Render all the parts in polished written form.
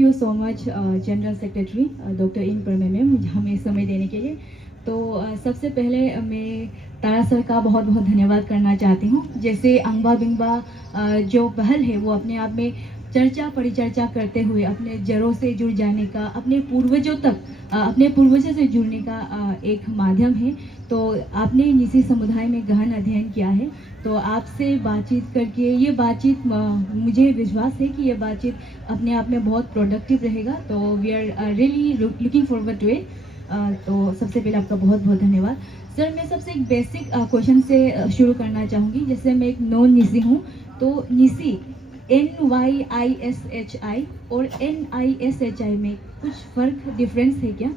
You so much general secretary doctor in Parme ma'am हमें समय देने के लिए। तो सबसे पहले मैं तारा सर का बहुत बहुत धन्यवाद करना चाहती हूँ। जैसे अंगबा बिंगबा जो पहल है वो अपने आप में चर्चा परिचर्चा करते हुए अपने जड़ों से जुड़ जाने का, अपने पूर्वजों तक अपने पूर्वजों से जुड़ने का एक माध्यम है। तो आपने निसी समुदाय में गहन अध्ययन किया है, तो आपसे बातचीत करके ये बातचीत मुझे विश्वास है कि ये बातचीत अपने आप में बहुत प्रोडक्टिव रहेगा। तो we are really looking forward to it. तो सबसे पहले आपका बहुत बहुत धन्यवाद सर। मैं सबसे एक बेसिक क्वेश्चन से शुरू करना चाहूँगी। जैसे मैं एक नॉन निसी हूँ, तो निसी NYISHI और NISHI में कुछ फ़र्क डिफरेंस है क्या?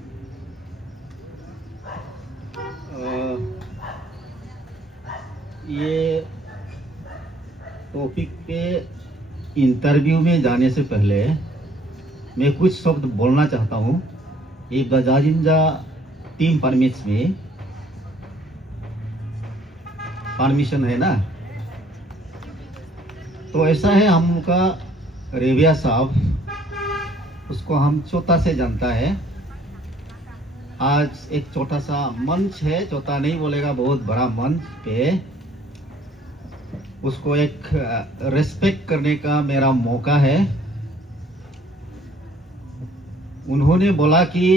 ये टॉपिक पे इंटरव्यू में जाने से पहले मैं कुछ शब्द बोलना चाहता हूँ। ये बजाजिंजा टीम परमिट्स में परमिशन है ना, तो ऐसा है हमका रेबिया साहब, उसको हम छोटा से जानता है। आज एक छोटा सा मंच है, छोटा नहीं बोलेगा, बहुत बड़ा मंच पे उसको एक रिस्पेक्ट करने का मेरा मौका है। उन्होंने बोला कि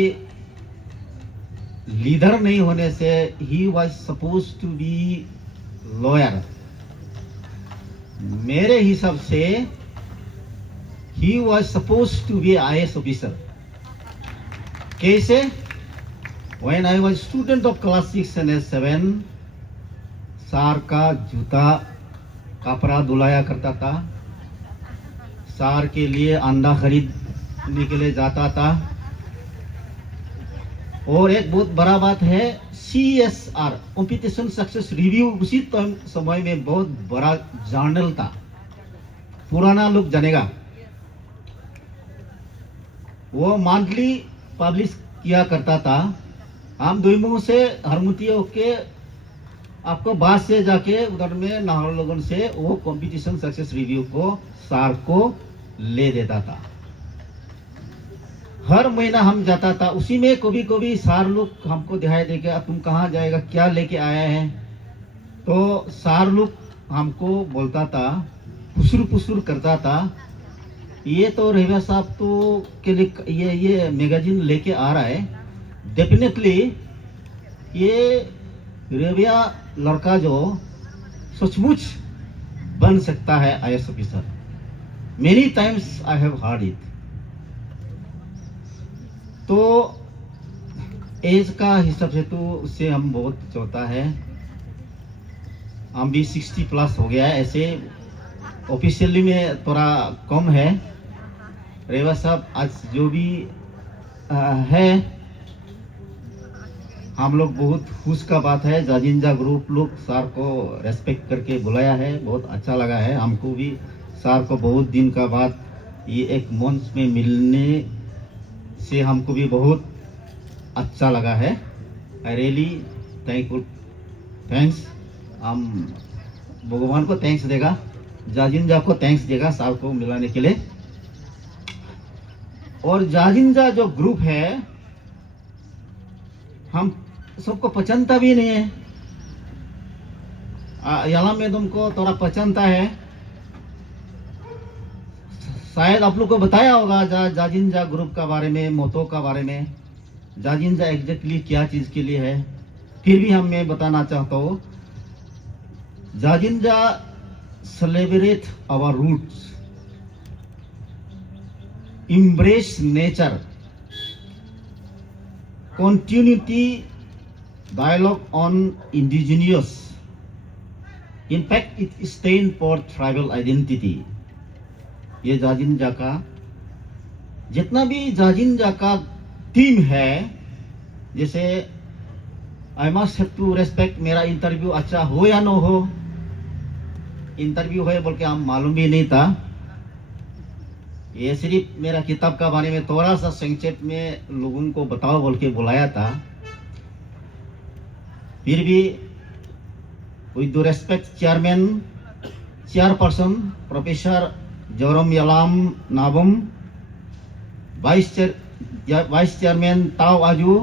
लीडर नहीं होने से ही was suppose to be lawyer. मेरे हिसाब से ही was suppose to be IAS officer. कैसे? When I was student of class 6 and 7, सार का जूता कपड़ा धुलाया करता था, सार के लिए अंडा खरीदने के लिए जाता था। और एक बहुत बड़ा बात है, CSR कॉम्पिटिशन सक्सेस रिव्यू उसी समय में बहुत बड़ा जर्नल था, पुराना लोग जानेगा। वो मंथली पब्लिश किया करता था। हम दुईमुख से हरमुती होके आपको बस से जाके उधर में नाहरलगुन से वो कंपटीशन सक्सेस रिव्यू को सार को ले देता था। हर महीना हम जाता था, उसी में कभी कभी सार लोग हमको दिखाई देगा, तुम कहाँ जाएगा, क्या लेके आया है। तो सार लोग हमको बोलता था, फुसुर फुसुर करता था, ये तो रेबिया साहब तो के लिए ये मैगजीन लेके आ रहा है, डेफिनेटली ये रेबिया लड़का जो सचमुच बन सकता है IAS officer. Many times I have heard it. तो एज का हिसाब से तो उससे हम बहुत छोटा है, हम भी 60 प्लस हो गया है। ऐसे ऑफिशियली में थोड़ा कम है। रेबिया साहब आज जो भी है, हम लोग बहुत खुश का बात है। जाजिंजा ग्रुप लोग सर को रेस्पेक्ट करके बुलाया है, बहुत अच्छा लगा है हमको भी। सर को बहुत दिन का बाद ये एक मंच में मिलने से हमको भी बहुत अच्छा लगा है। I really thanks. हम भगवान को थैंक्स देगा, जाजिंजा को थैंक्स देगा सर को मिलाने के लिए। और जाजिंजा जो ग्रुप है हम सबको पहचानता भी नहीं है। याला में तुमको थोड़ा पहचानता है, शायद आप लोग को बताया होगा जाजिंजा ग्रुप का बारे में, मोतो का बारे में। जाजिंजा एग्जैक्टली क्या चीज के लिए है, फिर भी मैं बताना चाहता हूँ। जाजिंजा celebrate our roots, embrace nature, continuity, dialogue on indigenous, impact it stand for tribal identity। ये जाजिंजा का जितना भी जाजिंजा का थीम है, जैसे I must have to respect, मेरा इंटरव्यू अच्छा हो या ना हो, इंटरव्यू है बोल के हम मालूम भी नहीं था। ये सिर्फ मेरा किताब का बारे में थोड़ा सा संक्षेप में लोगों को बताओ बोल के बुलाया था। फिर भी with the respect chairperson professor Joram Yalam Nabam, vice chairman Tao Aju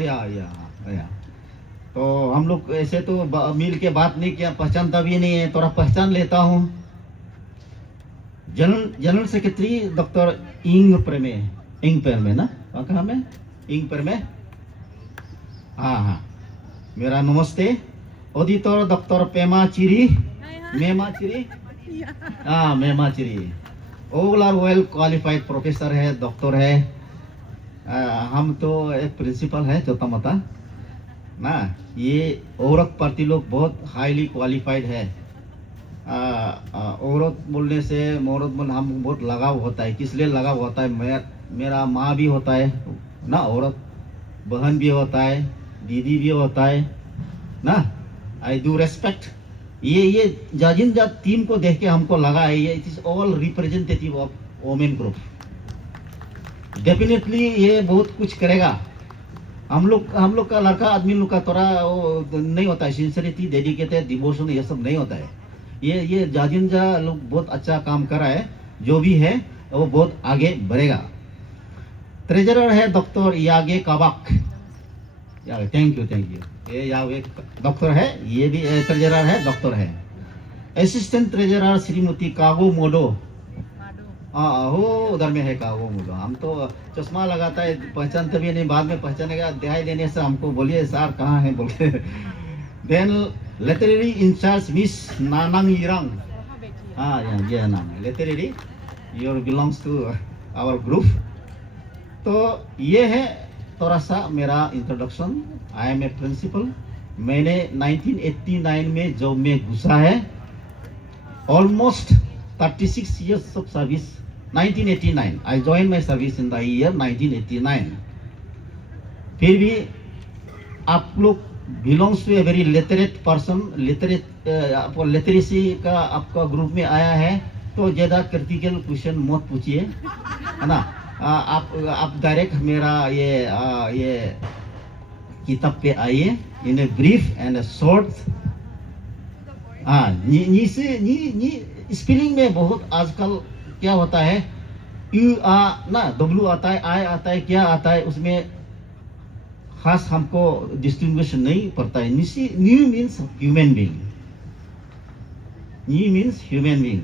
या। तो हम लोग ऐसे तो मिल के बात नहीं किया, पहचानता भी नहीं है, थोड़ा पहचान लेता हूँ। जनरल सेक्रेटरी डॉक्टर इंग परमे ना, कहाँ में इंग परमे, हाँ मेरा नमस्ते। Auditor doctor Mema Chiri, Mema Chiri, all are well qualified professor है, डॉक्टर है। हम तो एक प्रिंसिपल है छोटा मोटा ना। ये औरत पार्टी लोग बहुत हाईली क्वालिफाइड है। औरत बोलने से हम बहुत लगाव होता है। किस लिए लगाव होता है? मेरा माँ भी होता है ना, औरत बहन भी होता है, दीदी भी होता है ना। I do respect. ये जाजिन जात टीम को देख के हमको लगा है ये it is all representative of women group. Definitely ये बहुत कुछ करेगा। हम लोग का लड़का आदमी लोग का थोड़ा नहीं होता है, सिंसियरिटी, डेडिकेटेड, डिवोशन, ये सब नहीं होता है। ये जाजिन जा लोग बहुत अच्छा काम कर रहा है। जो भी है वो बहुत आगे बढ़ेगा। ट्रेजरर है डॉक्टर यागे काबाक, थैंक यू। ये यागे डॉक्टर है, ये भी ट्रेजरर है, डॉक्टर है। असिस्टेंट ट्रेजरर श्रीमती कागो मोडो, हो उधर में है कागो मोडो। हम तो चश्मा लगाता है, पहचानते भी नहीं, बाद में पहचानेगा, दिखाई देने से हमको बोलिए सर कहाँ है बोलते। Then literary in-charge miss Nanang Yirang, ये नाम है literary, your belongs to our group. तो ये है थोड़ा सा मेरा introduction. I am a principal. मैंने 1989 में जॉब में घुसा है। Almost 36 years of service। 1989 I joined my service in the year 1989। फिर भी आप लोग belongs to a very literate person, literacy का आपका ग्रुप में आया है, तो ज़्यादा क्रिटिकल क्वेश्चन मत पूछिए, है ना। आप डायरेक्ट मेरा ये किताब पे आइए, in a brief and a short. Spelling में बहुत आजकल क्या होता है, यू आ ना, डब्ल्यू आता है, आई आता है, क्या आता है, उसमें खास हमको डिस्टिंग्विश नहीं पड़ता है। New means human being, new means human being.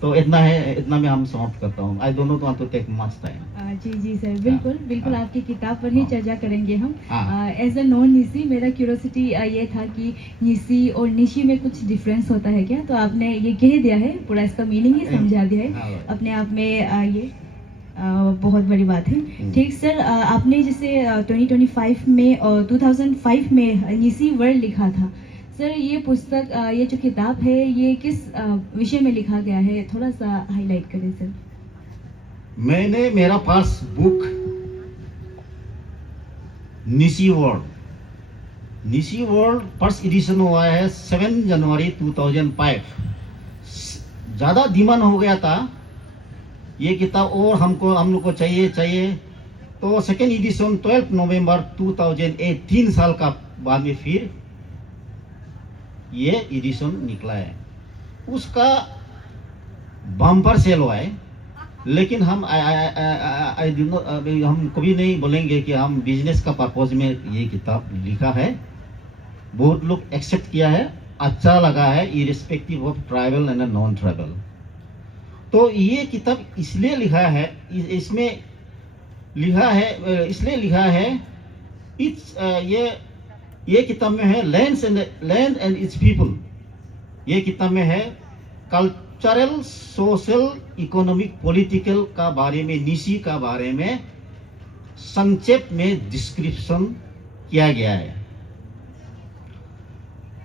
तो इतना है, इतना में हम समाप्त करता हूँ। I don't want to take much time. जी सर, बिल्कुल आपकी किताब पर ही चर्चा करेंगे हम। हाँ। एज अ नॉन निशी, मेरा क्यूरोसिटी ये था कि निशी और निशी में कुछ डिफरेंस होता है क्या? तो आपने ये कह दिया है, पूरा इसका मीनिंग ही समझा दिया है अपने आप में। ये बहुत बड़ी बात है। ठीक सर, आपने जैसे 2025 में और 2005 में निशी वर्ल्ड लिखा था। सर ये पुस्तक, ये जो किताब है, ये किस विषय में लिखा गया है? थोड़ा सा हाईलाइट करें सर। मेरा पास book Nyishi world first edition हुआ है 7 जनवरी 2005। ज़्यादा डिमांड हो गया था ये किताब, और हम लोग को चाहिए। तो सेकेंड एडिशन 12 नवंबर 2008, 3 साल का बाद में फिर ये एडिशन निकला है। उसका बम्पर सेल हुआ है। लेकिन हम कभी नहीं बोलेंगे कि हम बिजनेस का पर्पज में ये किताब लिखा है। बहुत लोग एक्सेप्ट किया है, अच्छा लगा है, irrespective of tribal and non tribal. तो ये किताब इसलिए लिखा है, इसलिए लिखा है ये किताब में है लैंड एंड इट्स पीपल। ये किताब में है कल्चरल, सोशल, इकोनॉमिक, पॉलिटिकल का बारे में, निशी का बारे में संक्षेप में डिस्क्रिप्शन किया गया है।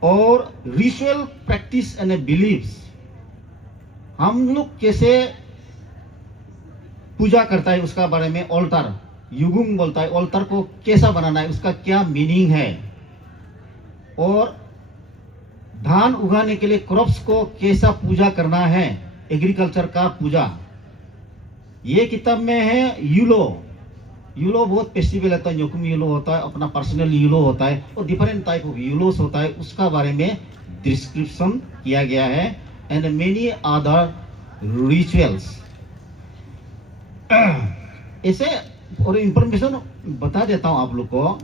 और रिचुअल, प्रैक्टिस एंड बिलीव्स, हम लोग कैसे पूजा करता है उसका बारे में। ऑल्टर, युगुंग बोलता है, ऑल्टर को कैसा बनाना है, उसका क्या मीनिंग है। और धान उगाने के लिए क्रॉप्स को कैसा पूजा करना है, एग्रीकल्चर का पूजा। ये किताब में है यूलो बहुत फेस्टिवल होता है, न्योकुम यूलो होता है, अपना पर्सनल यूलो होता है, और डिफरेंट टाइप ऑफ यूलोस होता है, उसका बारे में डिस्क्रिप्शन किया गया है। And many other rituals. ऐसे और इंफॉर्मेशन बता देता हूँ आप लोग को।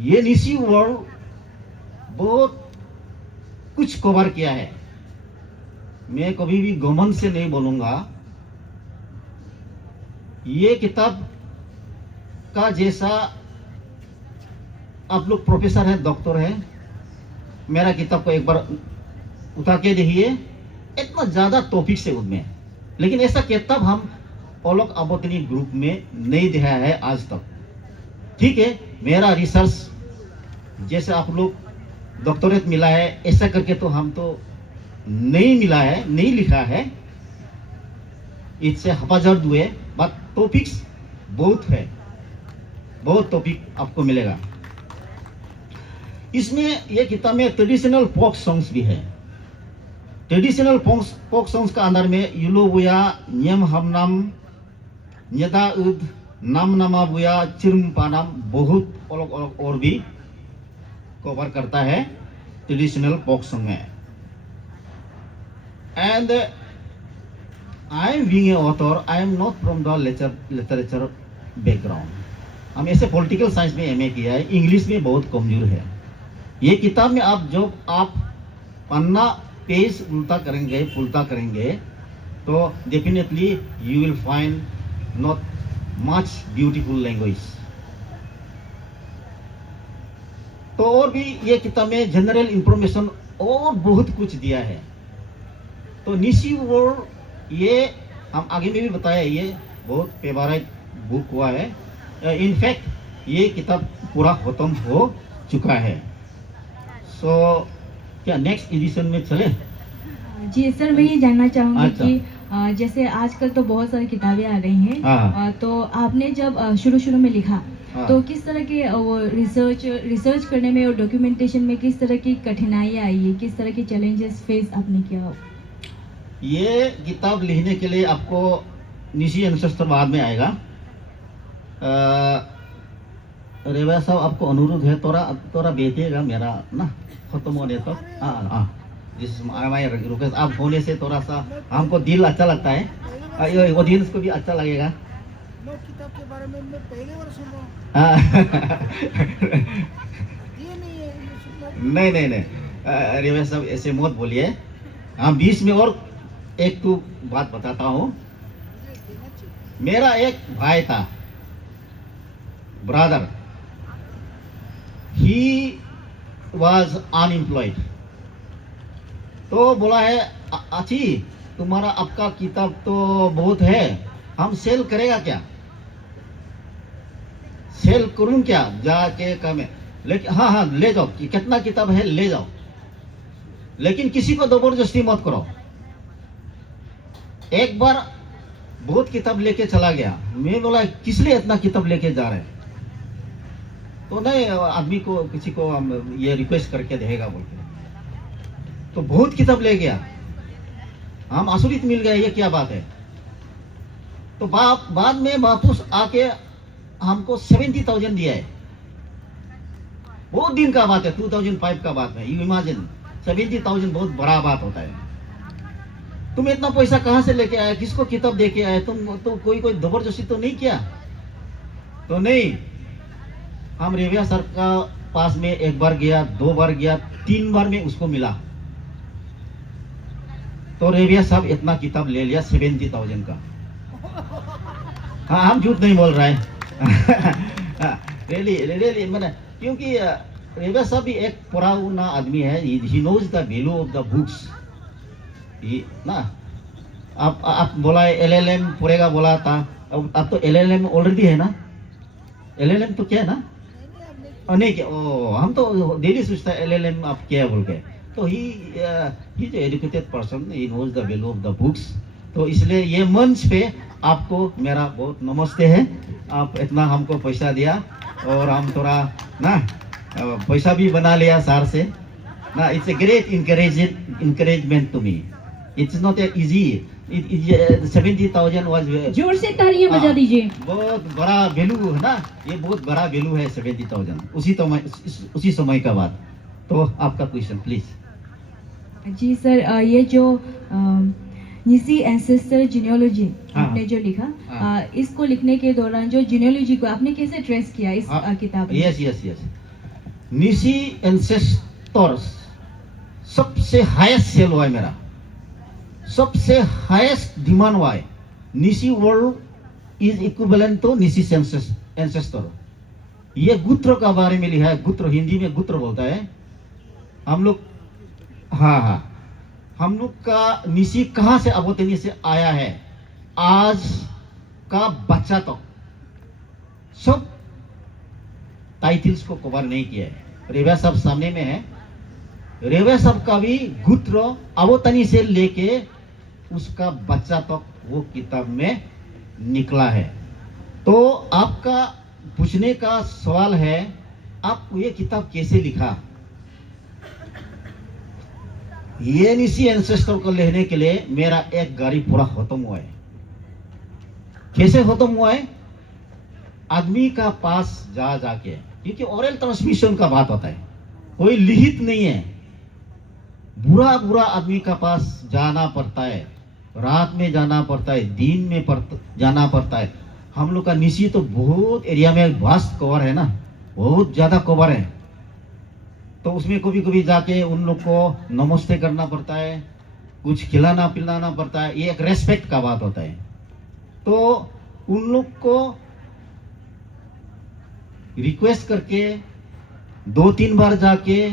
ये निशी वर्ल्ड बहुत कुछ कवर किया है। मैं कभी भी घमंड से नहीं बोलूंगा। ये किताब का जैसा आप लोग प्रोफेसर हैं, डॉक्टर हैं, मेरा किताब को एक बार उठा के देखिए, इतना ज्यादा टॉपिक से उसमें, लेकिन ऐसा किताब हम ओलक अबोतनी ग्रुप में नहीं दिखाया है आज तक। ठीक है, मेरा रिसर्च जैसे आप लोग डॉक्टरेट मिला है ऐसा करके तो हम तो नहीं मिला है, नहीं लिखा है। इससे हफाजत हुए, बट टॉपिक्स बहुत है, बहुत टॉपिक आपको मिलेगा इसमें। ये किताब में ट्रेडिशनल फोक सॉन्ग्स भी है। ट्रेडिशनल फोक सॉन्ग्स का अंदर में युलोबुया, नियम हमनाम, न्यदा उद, नाम नामा बुया, चिरम पानाम, बहुत अलग अलग और भी कवर करता है ट्रेडिशनल फोक सॉन्ग में। And I am being a author, I am not from the literature background. हम ऐसे पॉलिटिकल साइंस में एमए किया है, इंग्लिश में बहुत कमजोर है। ये किताब में आप जब आप पन्ना पेज उल्टा करेंगे, पुल्टा करेंगे, तो definitely you will find not much beautiful language. तो और भी ये किताब में जनरल इंफॉर्मेशन और बहुत कुछ दिया है। तो निशी वर्ल्ड ये हम आगे में भी बताया, ये बहुत फेवरेट बुक हुआ है। इनफैक्ट ये किताब पूरा खत्म हो चुका है। सो क्या नेक्स्ट एडिशन में चले? जी सर, मैं ये जानना चाहूँगी अच्छा। कि जैसे आजकल तो बहुत सारी किताबें आ रही हैं, हाँ। तो आपने जब शुरू में लिखा, हाँ। तो किस तरह के वो रिसर्च करने में और डॉक्यूमेंटेशन में किस तरह की कठिनाइयाँ आई है, किस तरह के चैलेंजेस फेस आपने किया? ये किताब लिखने के लिए आपको निशी अनुशासन बाद में आएगा। रेवा साहब, आपको अनुरोध है, तोरा बेटेगा मेरा ना खत्म होने तक। हाँ, जिस रिक्वेस्ट आप होने से थोड़ा सा हमको दिल अच्छा लगता है, ऑडियंस को भी अच्छा लगेगा। किताब के बारे में मैं पहली बार सुन रहा हूँ। ये नहीं है, ये सुनना। नहीं, रेवा साहब ऐसे मत बोलिए। हाँ, बीच में और एक तो बात बताता हूँ। मेरा एक भाई था, ब्रदर, ही वॉज अनएम्प्लॉयड। तो बोला है, अच्छी तुम्हारा आपका किताब तो बहुत है, हम सेल करेगा क्या? सेल करूं क्या जाके कमे? लेकिन हाँ ले जाओ, कितना किताब है ले जाओ, लेकिन किसी को जबरदस्ती मत करो। एक बार बहुत किताब लेके चला गया। मैं बोला किस लिए इतना किताब लेके जा रहे हैं? तो नहीं, आदमी को किसी को हम ये रिक्वेस्ट करके देगा बोल के, तो बहुत किताब ले गया। हम आश्चर्य मिल गए, ये क्या बात है? तो बाद में वापस आके हमको 70,000 दिया है। बहुत दिन का बात है, 2005 का बात है। यू इमेजिन 70,000 बहुत बड़ा बात होता है। तुम इतना पैसा कहाँ से लेके आए, किसको किताब दे के आए? तुम तो कोई जबरदस्ती तो नहीं किया? तो नहीं, हम रेविया सर का पास में एक बार गया, 2 बार गया, 3 बार में उसको मिला। तो रेविया साहब इतना किताब ले लिया 70,000 का। हाँ, हम झूठ नहीं बोल रहे हैं। रियली मैंने, क्योंकि रेविया साहब भी एक पुराना आदमी है। He knows the value of the books ना। आप बोला LLM पढ़ेगा बोला था, अब तो LLM ऑलरेडी है ना। LLM तो क्या है ना, नहीं क्या? हम तो डेली सोचता है LLM आप क्या बोल के। तो he is educated person, he knows the value of the books. तो इसलिए ये मंच पे आपको मेरा बहुत नमस्ते है। आप इतना हमको पैसा दिया और हम थोड़ा ना पैसा भी बना लिया सर से ना। It's a great encouragement to me. It's not easy। 70,000 was जोर से तालियां बजा दीजिए। बहुत बड़ा वैल्यू है ना, ये बहुत बड़ा वैल्यू है 70,000 उसी समय का बात। तो आपका क्वेश्चन प्लीज। जी सर, ये जो निसी एंसेस्टर जिनियोलॉजी हाँ। आपने जो लिखा, हाँ। इसको लिखने के दौरान जो जिनियोलॉजी को आपने कैसे ट्रेस किया इस किताब में? Yes yes yes Nyishi ancestors सबसे हाईएस्ट सेल हुआ है मेरा, सबसे हाईएस्ट डिमांड हुआ है। Nyishi world is equivalent to Nyishi ancestor. ये गुत्र का बारे में लिखा है। गुत्र हिंदी में गुत्र बोलता है हम लोग। हाँ हाँ, हम लोग का निसी कहाँ से अबोतनी से आया है, आज का बच्चा तक सब टाइटल्स को कवर नहीं किया है। रेवा सब सामने में है। रेवा सब का भी गुत्र अबोतनी से लेके उसका बच्चा तक वो किताब में निकला है। तो आपका पूछने का सवाल है, आप ये किताब कैसे लिखा? ये निसी एंसेस्टर को लिखने के लिए मेरा एक गाड़ी पूरा खत्म हुआ है। कैसे खत्म हुआ है? आदमी का पास जा जाके, क्योंकि ओरल ट्रांसमिशन का बात होता है, कोई लिखित नहीं है। बुरा बुरा आदमी का पास जाना पड़ता है, रात में जाना पड़ता है, दिन में जाना पड़ता है। हम लोग का निसी तो बहुत एरिया में वास्ट कवर है ना, बहुत ज्यादा कवर है। तो उसमें कभी कभी जाके उन लोग को नमस्ते करना पड़ता है, कुछ खिलाना पिलाना पड़ता है। ये एक रेस्पेक्ट का बात होता है। तो उन लोग को रिक्वेस्ट करके 2-3 बार जाके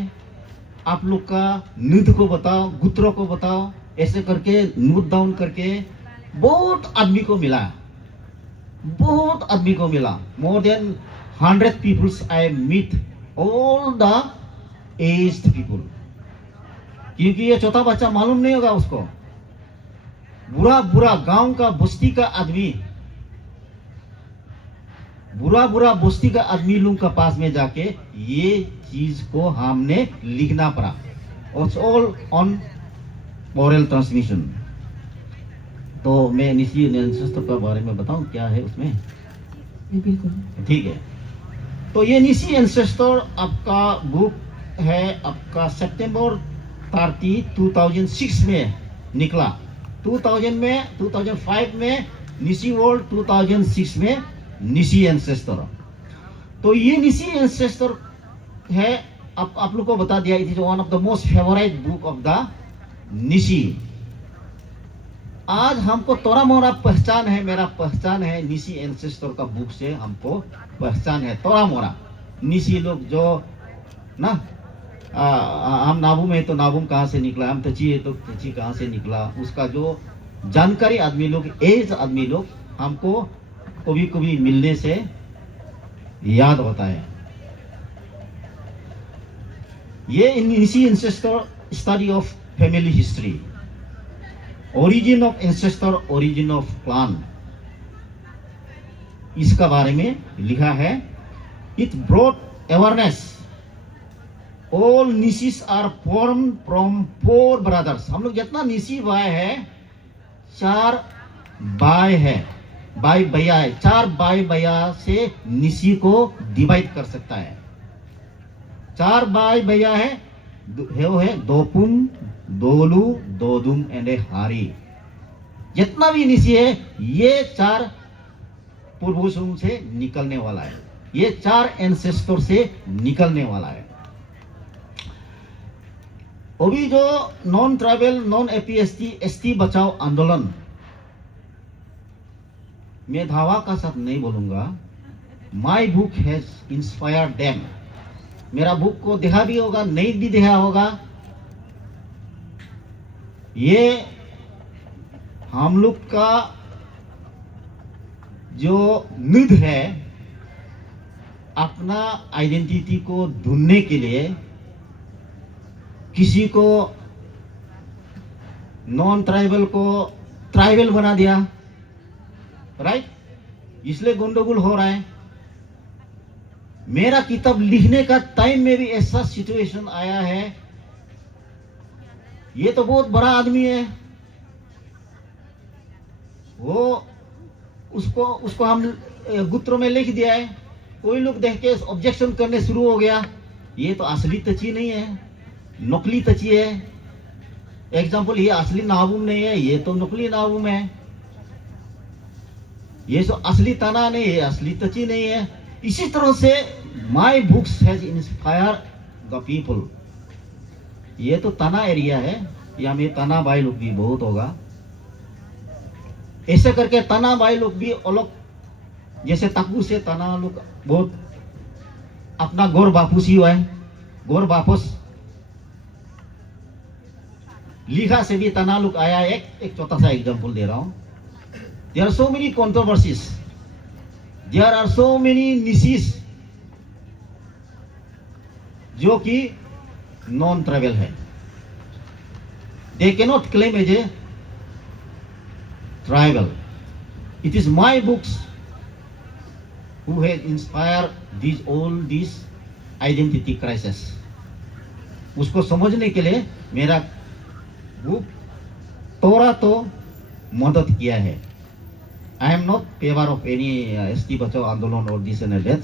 आप लोग का नृत्य को बताओ, गुत्रों को बताओ, ऐसे करके नोट डाउन करके बहुत आदमी को मिला, बहुत आदमी को मिला। More than 100 peoples I meet, all the aged people. क्योंकि ये छोटा बच्चा मालूम नहीं होगा उसको, बुरा बुरा गांव का बस्ती का आदमी, बुरा बुरा बस्ती का आदमी लोग का पास में जाके ये चीज को हमने लिखना पड़ा। It's all on oral transmission. तो मैं निसी एंसेस्टर के बारे में बताऊं क्या है उसमें? बिल्कुल ठीक है। तो ये निसी एंसेस्टर आपका बुक है, आपका सितंबर 30, 2006 में निकला। 2005 में निसी वर्ल्ड, 2006 में निसी एंसेस्टर। तो ये निसी एंसेस्टर है, आप लोग को बता दिया, it is one of the most favourite book of the Nyishi. आज हमको तोरा मोरा पहचान है, मेरा पहचान है निसी एंसेस्टर का बुक से, हमको पहचान है तोरा मोरा। निसी लोग जो ना, हम नाबूम है तो नाबूम कहाँ से निकला, हम तची है तो तची कहाँ से निकला, उसका जो जानकारी आदमी लोग, एज आदमी लोग हमको कभी कभी मिलने से याद होता है। ये Nyishi ancestor study of family history, origin of ancestor, origin of clan, इसका बारे में लिखा है। It brought awareness, all Nyishis are form from 4 brothers. हम लोग जितना निसी भाई है, 4 भाई है, भाई भैया है, 4 भाई भैया से निसी को डिवाइड कर सकता है। 4 भाई भैया है, वो है दोपुम, दोलू, दोदुम एंड ए हारी। जितना भी निसी है, ये 4 पूर्वजों से निकलने वाला है, ये 4 एंसेस्टर से निकलने वाला है। अभी जो non tribal, non APST, ST बचाओ आंदोलन, मैं धावा का साथ नहीं बोलूंगा, my book has inspired them. मेरा बुक को देखा भी होगा, नहीं भी देखा होगा। ये हम लोग का जो निध है, अपना आइडेंटिटी को ढूंढने के लिए किसी को नॉन ट्राइबल को ट्राइबल बना दिया, राइट? इसलिए गंडगोल हो रहा है। मेरा किताब लिखने का टाइम में भी ऐसा सिचुएशन आया है। ये तो बहुत बड़ा आदमी है, वो उसको हम गुत्रों में लिख दिया है। कोई लोग देख के ऑब्जेक्शन करने शुरू हो गया, ये तो असली तची नहीं है, नकली तची है। एग्जाम्पल, ये असली नावुम नहीं है, ये तो नकली नावुम है। ये तो असली तना नहीं है, असली तची नहीं है। इसी तरह से my books has inspire the people. ये तो तना एरिया है, या में तना भाई लोग भी बहुत होगा। ऐसे करके तना भाई लोग भी अलग, जैसे तकबू से तना लोग बहुत अपना गौर वापसी हुआ है, गौर वापस लिखा से भी तना लोग आया। एक छोटा सा एग्जांपल दे रहा हूं। There are so many controversies, there are so many Nyishis जो कि नॉन ट्राइबल है। They cannot claim as a tribal. It is my books who has inspired all these identity crisis। उसको समझने के लिए मेरा बुक थोड़ा तो मदद किया है। I am not favour of any ST बचाओ आंदोलन और this and that.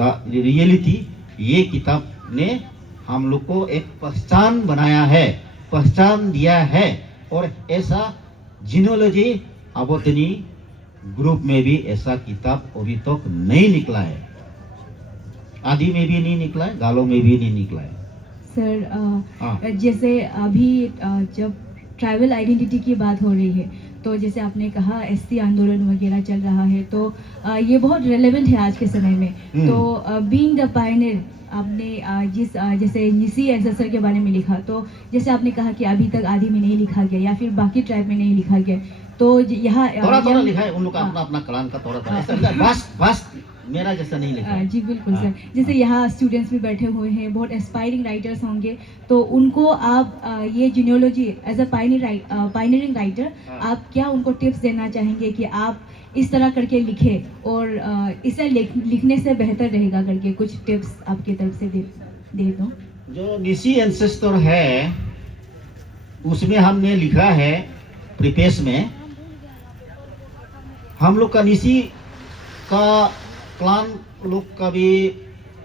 The reality, ये किताब ने हम लोग को एक पहचान बनाया है, पहचान दिया है। और ऐसा जिनोलॉजी अबोतनी ग्रुप में भी ऐसा किताब अभी तक नहीं निकला है। आदि में भी नहीं निकला है, गालो में भी नहीं निकला है। सर जैसे अभी जब ट्राइबल आइडेंटिटी की बात हो रही है, तो जैसे आपने कहा एसटी आंदोलन वगैरह चल रहा है, तो ये बहुत रेलेवेंट है आज के समय में। तो बीइंग द पायनियर, आपने जैसे निसी एंसेस्टर के बारे में लिखा, तो जैसे आपने कहा कि अभी तक आदि में नहीं लिखा गया या फिर बाकी ट्राइब में नहीं लिखा गया, तो यहाँ थोड़ा लिखा है। उन लोग का अपना अपना कलान का थोड़ा बस मेरा जैसा नहीं लिखा है। जी बिल्कुल सर। जैसे यहाँ स्टूडेंट्स भी बैठे हुए हैं, बहुत एस्पायरिंग राइटर्स होंगे, तो उनको आप ये genealogy as a pioneering writer आप क्या उनको टिप्स देना चाहेंगे कि आप इस तरह करके लिखें और इसे लिखने से बेहतर रहेगा करके कुछ टिप्स आपकी तरफ से दे दो। जो निसी एंसेस्टर है उसमें हमने लिखा है प्रीफेस में, हम लोग का निसी का क्लान लोग का भी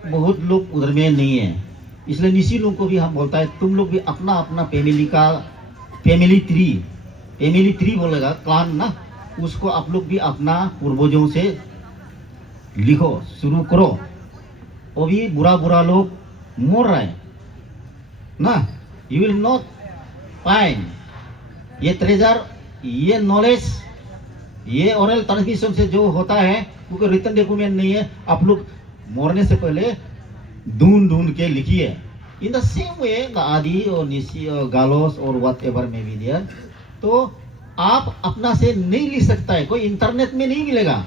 बहुत लोग उधर में नहीं है, इसलिए निसी लोग को भी हम बोलता है तुम लोग भी अपना अपना फैमिली का फैमिली ट्री बोलेगा क्लान ना, उसको आप लोग भी अपना पूर्वजों से लिखो, शुरू करो। अभी बुरा लोग मर रहा है ना, यू विल नॉट फाइंड ये ट्रेजर, ये नॉलेज, ये ओरल ट्रांसमिशन से जो होता है, क्योंकि रिटन डॉक्यूमेंट नहीं है। आप लोग मरने से पहले ढूंढ के लिखिए। In the same way the आदि और निसी और गालोस और व्हाट एवर में भी देयर, तो आप अपना से नहीं लिख सकता है, कोई इंटरनेट में नहीं मिलेगा,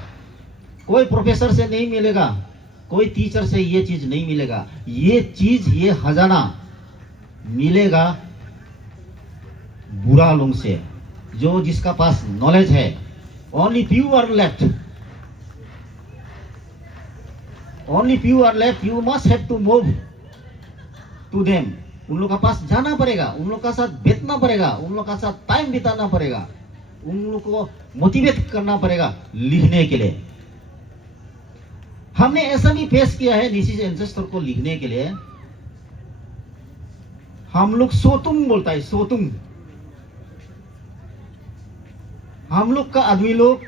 कोई प्रोफेसर से नहीं मिलेगा, कोई टीचर से ये चीज नहीं मिलेगा। ये चीज, ये खजाना मिलेगा बुरा लोग से, जो जिसका पास नॉलेज है। Only few are left, only few are left, you must have to move to them. उन लोग का पास जाना पड़ेगा, उन लोग का साथ बैठना पड़ेगा, उन लोग का साथ टाइम बिताना पड़ेगा, उन लोग को मोटिवेट करना पड़ेगा लिखने के लिए। हमने ऐसा भी फेस किया है निसी एंसेस्टर को लिखने के लिए। हम लोग सोतुंग बोलता है, सोतुंग। हम लोग का आदमी लोग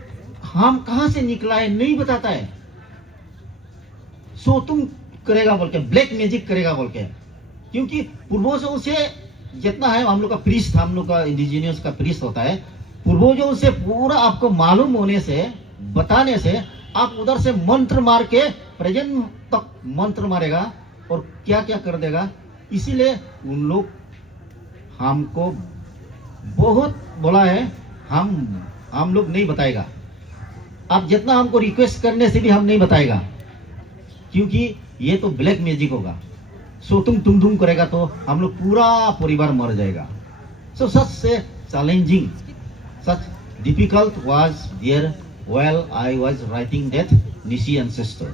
हम कहां से निकला है नहीं बताता है, सोतुंग करेगा बोल के, ब्लैक मैजिक करेगा बोल के। क्योंकि पूर्वजों से जितना है, हम लोग का प्रीस्ट, हम लोग का इंडिजिनियस का प्रीस्ट होता है, पूर्वजों से पूरा आपको मालूम होने से, बताने से, आप उधर से मंत्र मार के प्रेजेंट तक मंत्र मारेगा और क्या क्या कर देगा। इसीलिए उन लोग हमको बहुत बोला है, हम लोग नहीं बताएगा। आप जितना हमको रिक्वेस्ट करने से भी हम नहीं बताएगा, क्योंकि ये तो ब्लैक मैजिक होगा। सो तुम करेगा तो हम लोग पूरा परिवार मर जाएगा। सो सच से challenging, such difficult was there while I was writing that Nyishi ancestor.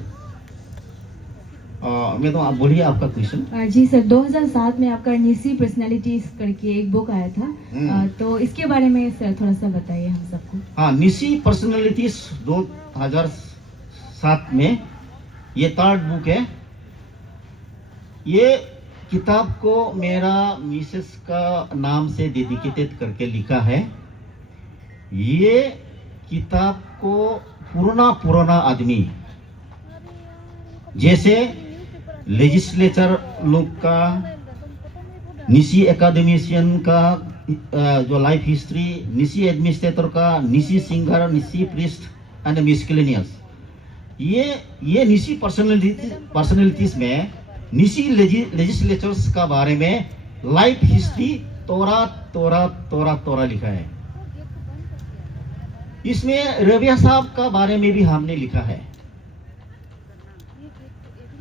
मैं तो आप बोलिए आपका क्वेश्चन। जी सर, 2007 में आपका निसी पर्सनालिटीज करके एक बुक आया था, तो इसके बारे में सर थोड़ा सा बताइए हम सबको। हाँ, निसी पर्सनालिटीज 2007 में ये 3rd बुक है। ये किताब को मेरा मिसेस का नाम से डेडिकेटेड करके लिखा है। ये किताब को पुराना पुराना आदमी जैसे लेजिस्लेचर लोग का, निसी एकेडमिशियन का जो लाइफ हिस्ट्री, निसी एडमिनिस्ट्रेटर का, निसी सिंगर, निसी प्रिस्ट एंड मिसकेलेनियस, ये निसी पर्सनैलिटीज में निसी लेजिस्लेचर्स का बारे में लाइफ हिस्ट्री तोरा तोरा तोरा तोरा लिखा है। इसमें रेबिया साहब का बारे में भी हमने लिखा है।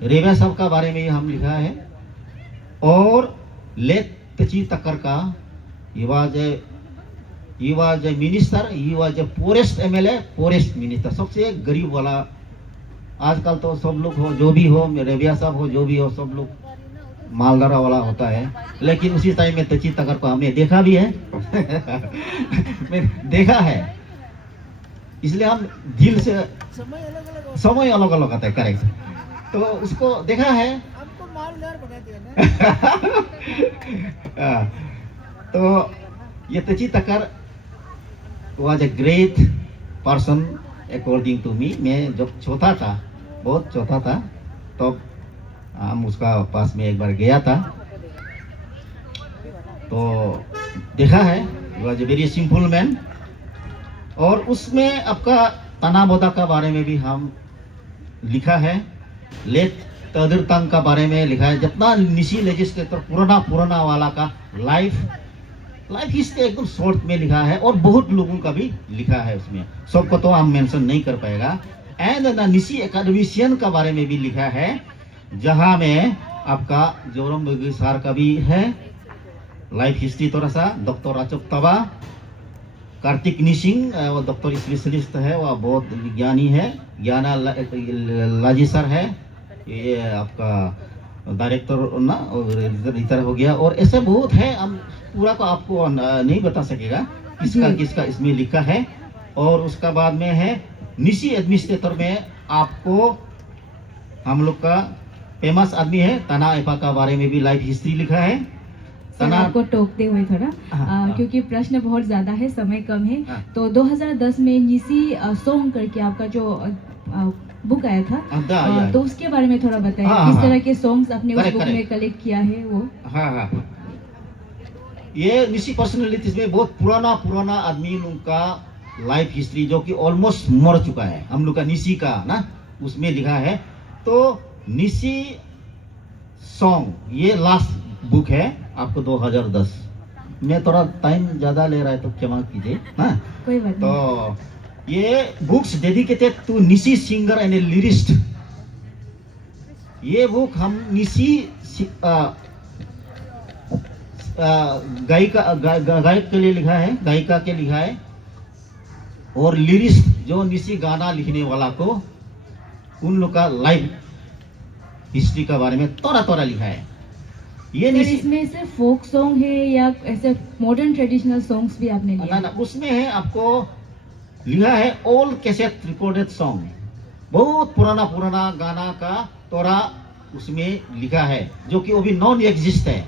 रेबिया साहब का बारे में हम लिखा है। और लेट तची तकर का he was a minister, he was a poorest MLA, poorest minister, सबसे गरीब वाला। आजकल तो सब लोग हो, जो भी हो, रेबिया साहब हो, जो भी हो, सब लोग मालदारा वाला होता है। लेकिन उसी टाइम में तची तकर को हमने देखा भी है देखा है, इसलिए हम दिल से समय अलग अलग आता है, करेक्ट। तो उसको देखा है। आपको मालदार बना दिया ना। तो ये तची तकर was a great person according to me। मैं जब छोटा था, बहुत छोटा था, तो हम उसका पास में एक बार गया था, तो देखा है। was a very simple man। और उसमें आपका तनाबोदा का बारे में भी हम लिखा है। लेट तदर तंग का बारे में लिखा है। जितना निसी लेजिस्लेटर पुराना पुराना वाला का लाइफ हिस्ट्री एकदम शॉर्ट में लिखा है। और बहुत लोगों का भी लिखा है उसमें, सबको तो हम मेंशन नहीं कर पाएगा। एंड निसी एकेडमिशियन का बारे में भी लिखा है, जहां में आपका जोरम बगीसार का भी है लाइफ हिस्ट्री थोड़ा सा। डॉक्टर अचुक तबा, कार्तिक निसिंग, वो डॉक्टर स्पेशलिस्ट है, वह बहुत विज्ञानी है। ज्ञाना लाजी सर है, ये आपका डायरेक्टर ना इधर हो गया। और ऐसे बहुत है, हम पूरा को आपको नहीं बता सकेगा किसका किसका इसमें लिखा है। और उसका बाद में है निसी एडमिनिस्ट्रेटर में आपको हम लोग का फेमस आदमी है तना एपा का बारे में भी लाइफ हिस्ट्री लिखा है। सर, आपको टोकते हुए थोड़ा हाँ। क्योंकि प्रश्न बहुत ज़्यादा है, समय कम है। हाँ। तो 2010 में निसी सॉन्ग करके आपका जो बुक आया था, तो उसके बारे में थोड़ा बताइए। हाँ, किस हाँ। तरह के सॉन्ग्स आपने उस करेक्ट, बुक में करेक्ट। कलेक्ट किया है वो? हाँ हाँ, ये निसी पर्सनैलिटीज में बहुत पुराना पुराना आदमी लोग का लाइफ हिस्ट्री जो कि ऑलमोस्ट मर चुका है, हम लोग का निसी का ना, उसमें लिखा है। तो निसी सॉन्ग ये लास्ट बुक है आपको 2010 में। थोड़ा टाइम ज़्यादा ले रहा है तो क्षमा कीजिए ना। कोई बात नहीं। तो ये books dedicated to Nyishi singer and a lyricist. ये बुक हम निसी गायक के लिए लिखा है, गायिका के लिखा है। और लिरिस्ट जो निसी गाना लिखने वाला को, उन लोग का लाइफ हिस्ट्री के बारे में थोड़ा थोड़ा लिखा है। ये सर, निसी इसमें सिर्फ फोक सॉन्ग है या ऐसे मॉडर्न ट्रेडिशनल सॉन्ग्स भी आपने लिए? ना, उसमें है आपको लिखा है ऑल कैसेट रिकॉर्डेड सॉन्ग, बहुत पुराना पुराना गाना का तोरा उसमें लिखा है, जो कि वो भी नॉन एग्जिस्ट है।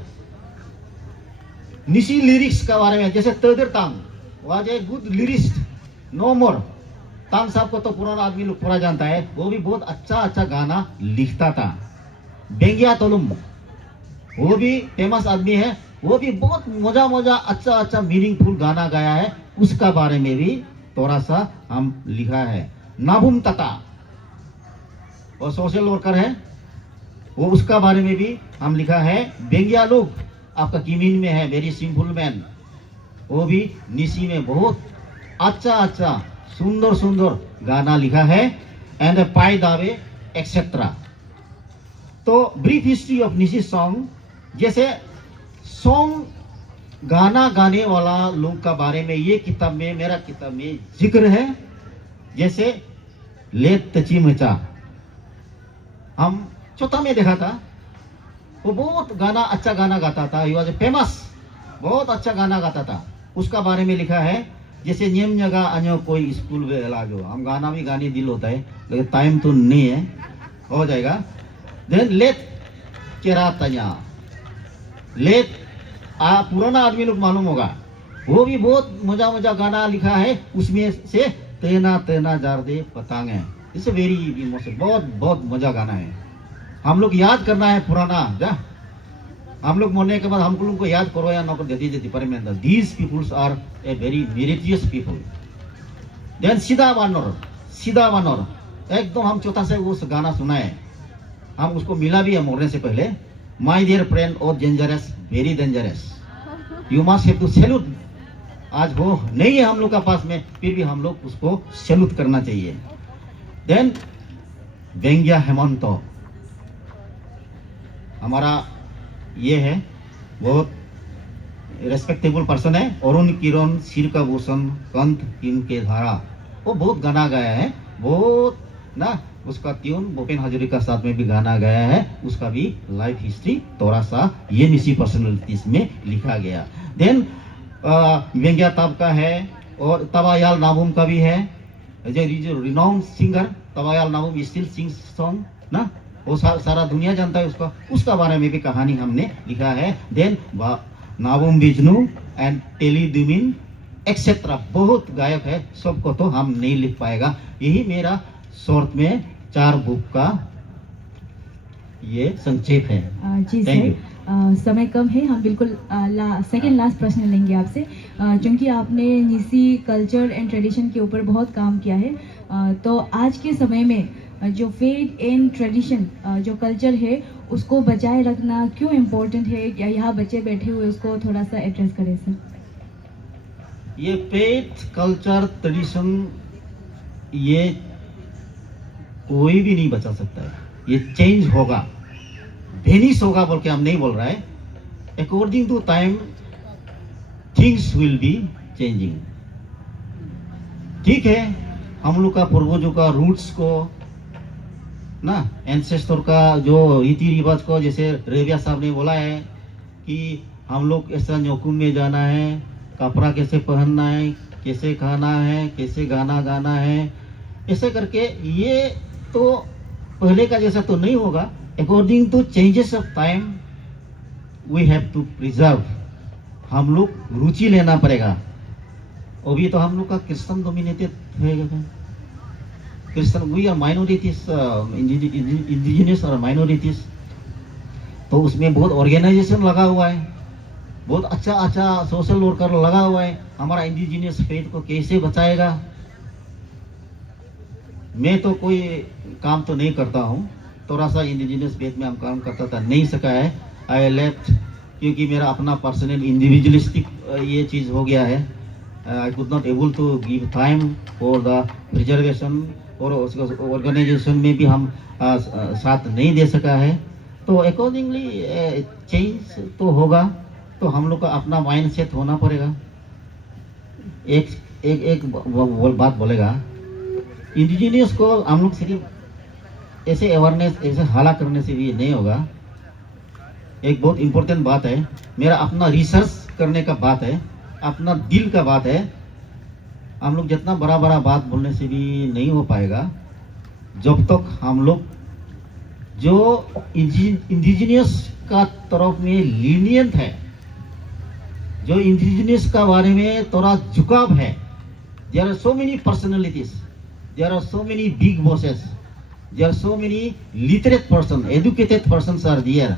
निसी लिरिक्स का बारे में जैसे Tadar Tang was a good lyricist, no more. Tang साहब को तो पुराना आदमी लोग पूरा जानता है, वो भी बहुत अच्छा अच्छा गाना लिखता था। बेंगिया तोलुम वो भी फेमस आदमी है, वो भी बहुत मजा मजा अच्छा अच्छा मीनिंगफुल गाना गाया है, उसका बारे में भी थोड़ा सा हम लिखा है। नाबुम तता वो सोशल वर्कर है, वो उसका बारे में भी हम लिखा है। बेंगिया लोग आपका किमिन में है, वेरी सिंपल मैन, वो भी निसी में बहुत अच्छा अच्छा सुंदर सुंदर गाना लिखा है। एंड पाई दावे एक्सेट्रा। तो ब्रीफ हिस्ट्री ऑफ निसी सॉन्ग, जैसे सॉन्ग गाना गाने वाला लोग का बारे में ये किताब में, मेरा किताब में जिक्र है। जैसे लेट तची मचा, हम चौथा में देखा था, वो बहुत गाना अच्छा गाना गाता था, ही वाज फेमस, बहुत अच्छा गाना गाता था, उसका बारे में लिखा है। जैसे नियम जगह अन्य कोई स्कूल में इलाजो, हम गाना भी गाने दिल होता है, लेकिन टाइम तो नहीं है, हो जाएगा। देन लेट चेरा तया, ले पुराना आदमी लोग मालूम होगा, वो भी बहुत मजा मजा गाना लिखा है, उसमें से तेना तेना जार दे पतंग है। इट्स वेरी इमोशनल, बहुत बहुत मजा गाना है। हम लोग याद करना है पुराना जा, हम लोग मरने के बाद हम लोग को याद करो या ना करो देती पर में these peoples are a very meritorious people. Then सीधा बानर एकदम हम चौथा से वो गाना सुना है, हम उसको मिला भी है मरने से पहले। माय डियर फ्रेंड और dangerous, very dangerous, you must have to salute. आज वो नहीं है हम लोग का पास में, फिर भी हम लोग उसको सैल्यूट करना चाहिए। देन व्यंग्या हेमंत हमारा ये है, बहुत रेस्पेक्टेबल पर्सन है। अरुण किरण, सिर का भूषण, कंठ इनके धारा, वो बहुत गाना गाया है, बहुत ना। उसका ट्यून भूपेन हजारिका साथ में भी गाना गाया है, उसका भी लाइफ हिस्ट्री थोड़ा सा ये मिसी पर्सनैलिटीज में लिखा गया। देन व्यंग्या तब का है और तवायाल नाबुम का भी है, जो renowned singer Tawayal Nabum still sing song ना, वो सारा दुनिया जानता है उसका बारे में भी कहानी हमने लिखा है। देन नाबुम बिजनू एंड टेली दुमिन एक्सेट्रा, बहुत गायक है, सबको तो हम नहीं लिख पाएगा। यही मेरा शॉर्ट में 4 बुक का ये संक्षेप है। जी Thank सर, you. समय कम है, हम बिल्कुल सेकंड लास्ट प्रश्न लेंगे आपसे। क्योंकि आपने निसी कल्चर एंड ट्रेडिशन के ऊपर बहुत काम किया है, तो आज के समय में जो फेथ एंड ट्रेडिशन जो कल्चर है उसको बचाए रखना क्यों इम्पोर्टेंट है, या यहाँ बच्चे बैठे हुए उसको थोड़ा सा एड्रेस करें सर। ये फेथ कल्चर ट्रेडिशन ये कोई भी नहीं बचा सकता है, ये चेंज होगा, वेनिश होगा बोल के हम नहीं बोल रहा है। According to time things will be changing. ठीक है, हम लोग का पूर्वजों का रूट्स को ना, एंसेस्टर का जो रीति रिवाज को, जैसे रेबिया साहब ने बोला है कि हम लोग ऐसा न्योकुम में जाना है, कपड़ा कैसे पहनना है, कैसे खाना है, कैसे गाना गाना है, ऐसे करके ये तो पहले का जैसा तो नहीं होगा। According to changes of time we have to preserve, हम लोग रुचि लेना पड़ेगा। अभी तो हम लोग का क्रिश्चियन डोमिनेटेड है, Christian, we are minorities, indigenous और माइनॉरिटीज, तो उसमें बहुत ऑर्गेनाइजेशन लगा हुआ है, बहुत अच्छा सोशल वर्कर लगा हुआ है। हमारा इंडिजिनियस फेथ को कैसे बचाएगा। मैं तो कोई काम तो नहीं करता हूँ, थोड़ा सा इंडिजिनियस फेथ में हम काम करता था, नहीं सका है, आई लेफ्ट, क्योंकि मेरा अपना पर्सनल इंडिविजुअलिस्टिक ये चीज़ हो गया है। I could not able to give time for the preservation, और ऑर्गेनाइजेशन में भी हम साथ नहीं दे सका है। तो अकॉर्डिंगली चेंज तो होगा, तो हम लोग का अपना माइंड सेट होना पड़ेगा। एक बात बोलेगा, इंडिजिनियस को हम लोग सिर्फ ऐसे अवेयरनेस, ऐसे हाला करने से भी नहीं होगा। एक बहुत इम्पोर्टेंट बात है, मेरा अपना रिसर्च करने का बात है, अपना दिल का बात है। हम लोग जितना बड़ा बड़ा बात बोलने से भी नहीं हो पाएगा जब तक हम लोग जो इंडिजिनियस का तरफ में लीनियंट है, जो इंडिजिनियस का बारे में थोड़ा झुकाव है। There are so many personalities, there are so many big bosses, there are so many literate person, educated persons are there.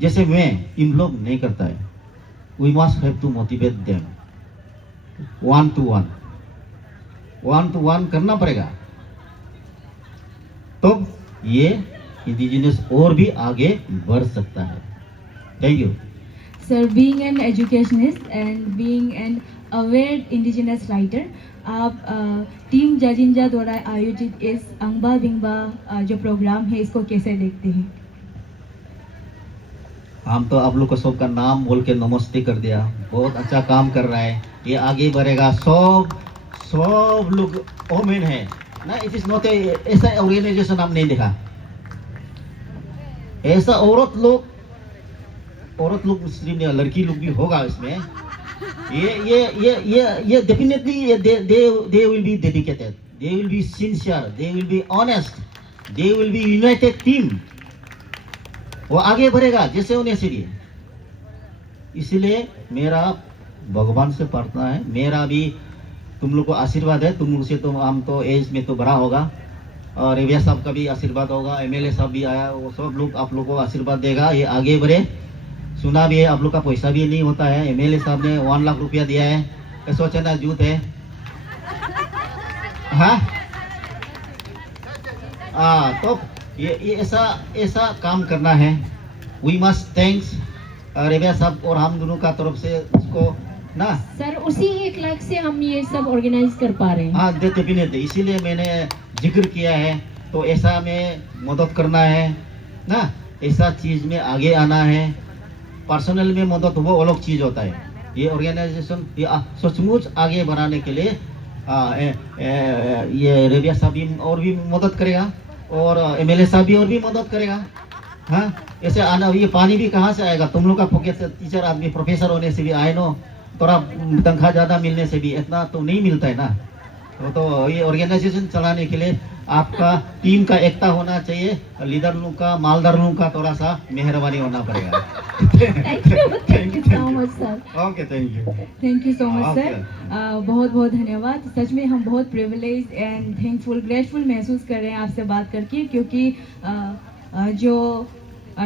जैसे मैं इन लोग नहीं करता है, we must have to motivate them, 1 to 1 करना पड़ेगा, तो ये इंडिजिनियस और भी आगे बढ़ सकता है। Thank you sir. Being an educationist and being an aware indigenous writer, आप टीम जाजिंजा द्वारा आयोजित इस अंगबा बिंगबा जो प्रोग्राम है इसको कैसे देखते हैं। हम तो आप लोग को सबका नाम बोल के नमस्ते कर दिया, बहुत अच्छा काम कर रहा है, ये आगे बढ़ेगा। सब लोग ओमेन है ना, इट इज नॉट ऐसा ऑर्गेनाइजेशन हम नहीं देखा, ऐसा औरत लोग मुस्लिम या लड़की लोग भी होगा इसमें। ये definitely they will be dedicated, they will be sincere, they will be honest, they will be united team. वो आगे बढ़ेगा जैसे होने से लिए इसलिए मेरा भगवान से प्रार्थना है, मेरा भी तुम लोग को आशीर्वाद है, तुम लोग से तो हम तो एज में तो बड़ा होगा, और रेबिया साहब का भी आशीर्वाद होगा, एमएलए साहब भी आया, वो सब लोग आप लोग को आशीर्वाद देगा, ये आगे बढ़े। सुना भी है आप लोग का पैसा भी नहीं होता है, एमएलए साहब ने 1 लाख रुपया दिया है, सोचे ना जूत है। हाँ तो ये ऐसा काम करना है। वी मस्ट थैंक्स रेबिया साहब और हम दोनों का तरफ से उसको ना सर उसी 1 लाख से हम ये सब ऑर्गेनाइज कर पा रहे हैं। हाँ देते भी नहीं थे, इसीलिए मैंने जिक्र किया है। तो ऐसा में मदद करना है ना, ऐसा चीज़ में आगे आना है। पर्सनल में मदद वो अलग चीज़ होता है, ये ऑर्गेनाइजेशन सचमुच आगे बढ़ाने के लिए ये रेबिया साहब भी और भी मदद करेगा, और एमएलए साहब भी और भी मदद करेगा। हाँ ऐसे आना, ये पानी भी कहाँ से आएगा, तुम लोग का पॉकेट से, टीचर आदमी प्रोफेसर होने से भी आए नो, थोड़ा तनख्वाह ज़्यादा मिलने से भी इतना तो नहीं मिलता है ना। तो ये ऑर्गेनाइजेशन चलाने के लिए आपका टीम का एकता होना चाहिए, लीडर लोग का, मालदार लोग का थोड़ा सा मेहरबानी होना पड़ेगा। Thank you so much sir. Okay thank you so much Okay. Sir, बहुत बहुत धन्यवाद। सच में हम बहुत प्रिविलेज एंड थैंकफुल, ग्रेटफुल महसूस कर रहे हैं आपसे बात करके, क्योंकि जो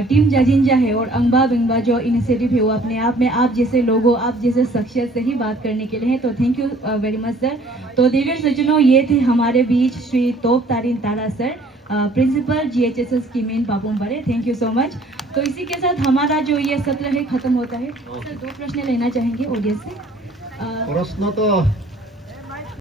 टीम जाजिंजा है और अंगबा बिंगबा जो इनिशिएटिव है वो अपने आप में आप जैसे लोगों, आप जैसे शख्सियत से ही बात करने के लिए है, तो thank you very much sir. तो दीगर सज्जनों, ये थे हमारे बीच श्री तोप तारिन तारा सर, प्रिंसिपल GHSS की मेन पापुम बड़े, थैंक यू सो मच। तो इसी के साथ हमारा जो ये सत्र है ख़त्म होता है। सर 2 प्रश्न लेना चाहेंगे ऑडियंस से। प्रश्न तो